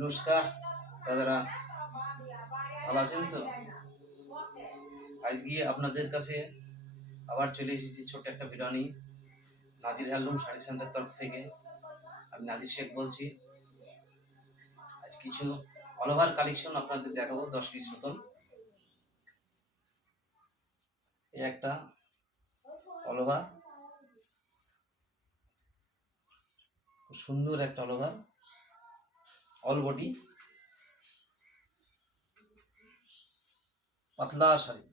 নমস্কার দাদারা, ভালো আছেন তো? আজকে আপনাদের কাছে আবার চলে এসেছি ছোট্ট একটা ভিডিও নিয়ে। নাজির হ্যান্ডলুম শাড়ি সেন্টার তরফ থেকে আমি নাজির শেখ বলছি। আজ কিছু অল ওভার কালেকশন আপনাদের দেখাবো, 10 পিস মতন। এই একটা অল ওভার, সুন্দর একটা অল ওভার, অল বডি পাতলা শাড়ি,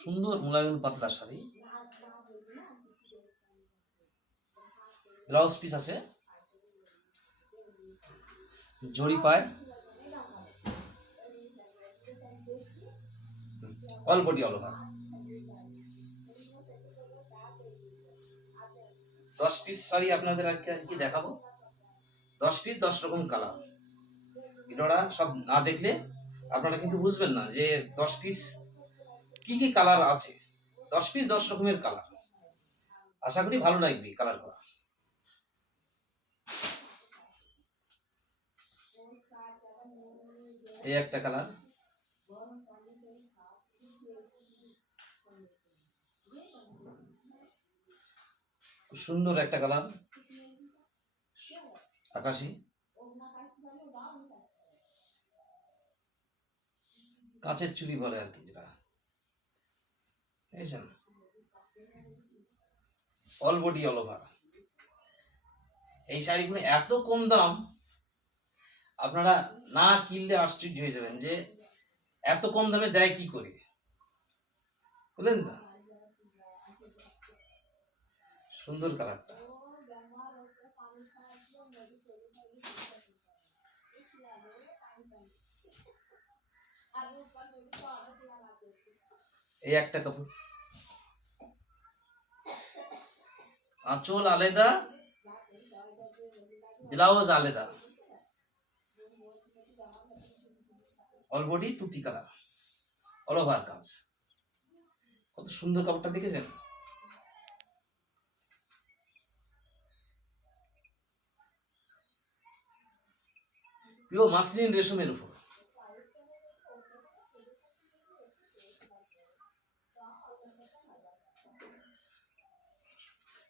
সুন্দর মোলায়েম পাতলা শাড়ি। ব্লাউজ পিস আছে, জড়ি পায়, all body all over. 10 piece sari আপনাদের আজকে দেখাবো। 10 পিস 10 রকম কালার। ভিডিওটা সব না দেখলে আপনারা কিন্তু বুঝবেন না যে 10 পিস কি কি কালার আছে। 10 পিস 10 রকমের কালার, আশা করি ভালো লাগবে কালার করা। এই একটা কালার, সুন্দর একটা কালার, আকাশি, কাঁচের চুড়ি বলে আর কি যেটা, বুঝেছেন? All body all over. এই শাড়িগুলো এত কম দাম, আপনারা না কিনলে আশ্চর্য হয়ে যাবেন যে এত কম দামে দেয় কি করে, বুঝলেন তো? সুন্দর কালারটা, এই একটা কাপড়, আঁচল আলাদা, ব্লাউজ আলাদা, অল বডি তুতি কালার, অল ওভার কাজ। কত সুন্দর কাপড়টা দেখেছেন? পিওর মাসলিন রেশমের উপর।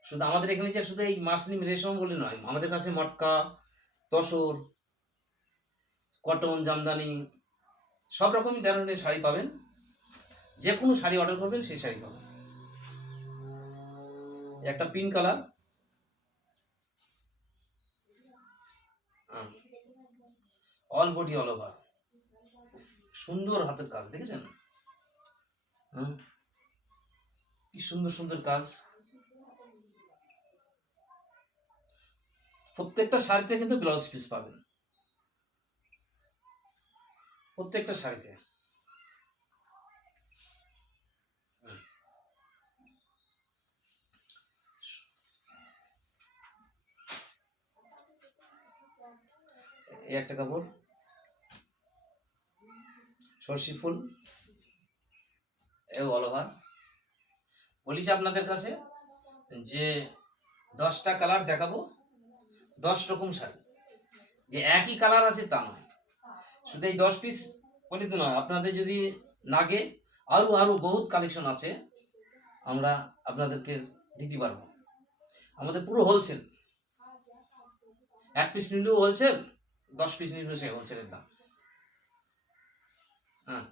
শুধু আমাদের এখানে যে শুধু এই মাসলিন রেশম বলে নয়, আমাদের কাছে মটকা, তসর, কটন, জামদানি সব রকমই ধরনের শাড়ি পাবেন। যে কোনো শাড়ি অর্ডার করবেন সেই শাড়ি পাবেন। একটা pink colour, all body all over, সুন্দর হাতের কাজ দেখেছেন? কি সুন্দর সুন্দর কাজ। প্রত্যেকটা শাড়িতে কিন্তু ব্লাউজ পিস পাবেন, প্রত্যেকটা শাড়িতে। এই একটা কাপড়, সর্ষি ফুল, এই অল ওভার। বলিস আপনাদের কাছে যে 10টা কালার দেখাবো, 10 রকম শাড়ি, যে একই কালার আছে তা নয়। শুধু এই 10 পিস বলি তো নয়, আপনাদের যদি লাগে আরো আরো বহুত কালেকশন আছে, আমরা আপনাদেরকে দিতে পারবো। আমাদের পুরো হোলসেল, 1 পিস নিলেও হোলসেল, 10 পিস নিলেও সে হোলসেলের দাম। হ্যাঁ,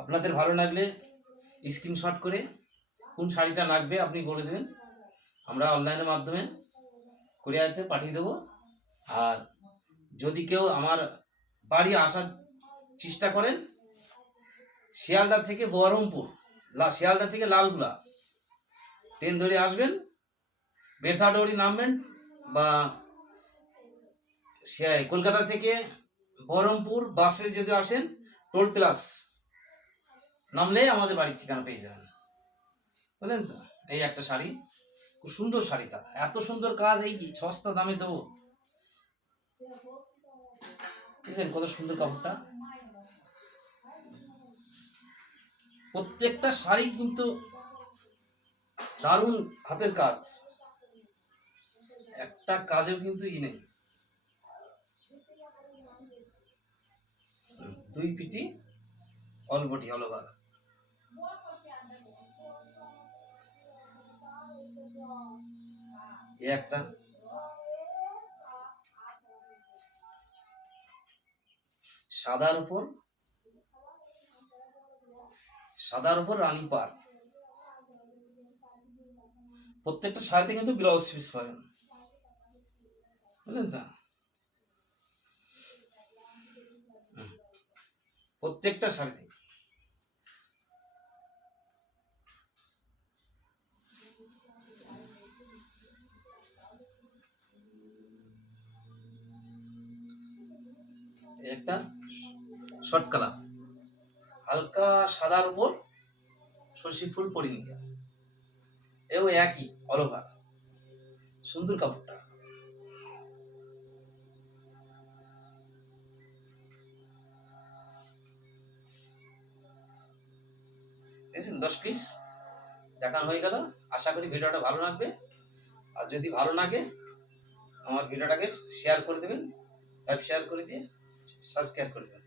আপনাদের ভালো লাগলে স্ক্রিনশট করে কোন শাড়িটা লাগবে আপনি বলে দেবেন, আমরা অনলাইনের মাধ্যমে কুরিয়ারতে পাঠিয়ে দেবো। আর যদি কেউ আমার বাড়ি আসার চেষ্টা করেন, শিয়ালদা থেকে বহরমপুর, শিয়ালদা থেকে লালগুলা ট্রেন ধরে আসবেন, বেথাডৌরি নামবেন, বা কলকাতা থেকে বহরমপুর বাসে যদি আসেন টোল প্লাস নামলে আমাদের বাড়ির ঠিকানা পেয়ে যাবেন, বুঝলেন তো? এই একটা শাড়ি, খুব সুন্দর শাড়িটা, এত সুন্দর কাজ, এই সস্তা দামে দেবো, বুঝলেন? কত সুন্দর কাপড়টা। প্রত্যেকটা শাড়ি কিন্তু দারুণ হাতের কাজ, একটা কাজেও কিন্তু নেই। দুই পিটি অলবটি হল ওভার। এ একটা সাদার উপর রানী পার। প্রত্যেকটা শাড়িতে কিন্তু ব্লাউজ পিস পাবেন, বুঝলেন তো? প্রত্যেকটা শাড়িতে একটা শর্ট কালার, হালকা সাদার উপর শশী ফুল পরিণীতা, এও একই অল ওভার। সুন্দর কাপড়টা। দেখছেন 10 পিস দেখানো হয়ে গেল। আশা করি ভিডিওটা ভালো লাগবে। আর যদি ভালো লাগে আমার ভিডিওটাকে শেয়ার করে দেবেন, শেয়ার করে দিয়ে সাবস্ক্রাইব করে দেবেন।